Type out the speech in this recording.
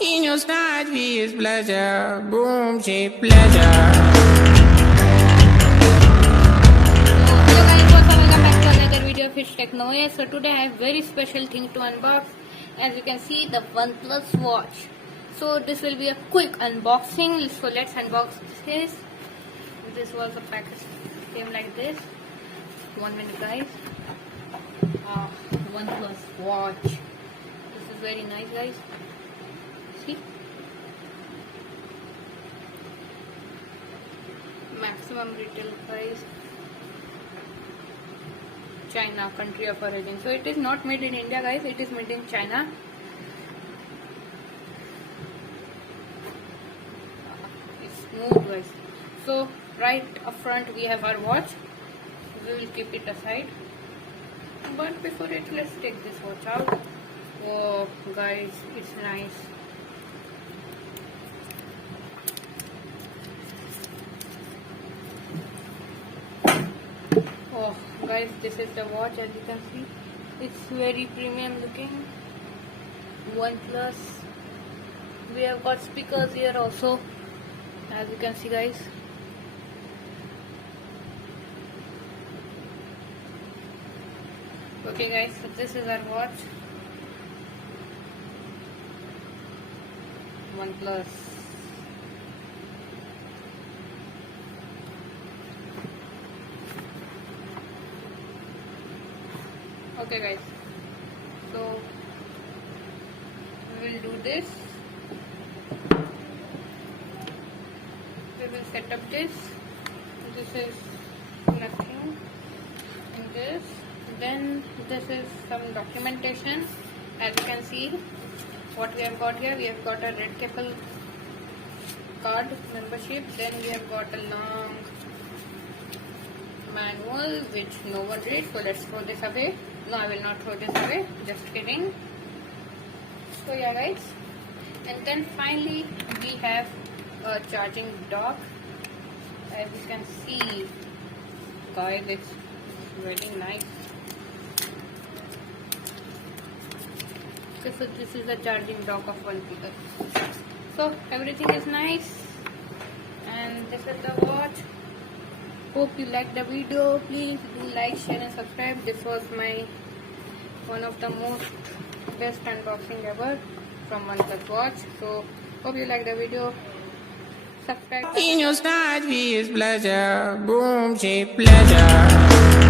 In your snatch, we is pleasure. Boom, shape pleasure. Hello guys, welcome back to another video of Fish Techno. So today I have very special thing to unbox. As you can see, the Oneplus watch. So this will be a quick unboxing. So let's unbox this. This was a package, came like this. 1 minute guys. Oneplus watch. This is very nice guys. See? Maximum retail price. China, country of origin. So it is not made in India guys, it is made in China. It's smooth guys. So right up front we have our watch. We will keep it aside. But before it, let's take this watch out. Oh guys, it's nice. Oh guys, this is the watch. As you can see, it's very premium looking. Oneplus. We have got speakers here also, as you can see guys. Okay guys, so this is our watch. Oneplus. Okay guys, so we will do this. We will set up this. This is nothing in this. Then this is some documentation. As you can see, what we have got here, we have got a red cable card membership. Then we have got a long manual which no one read. So let's throw this away. No, I will not throw this away. Just kidding. So yeah guys. And then finally we have a charging dock. As you can see guys, it's very nice. Okay, so this is the charging dock of Oneplus. So everything is nice. And this is the watch. Hope you liked the video. Please do like, share and subscribe. This was my one of the most best unboxing ever from Oneplus watch. So hope you liked the video. Subscribe. In your snatch, we is pleasure. Boom, shape pleasure.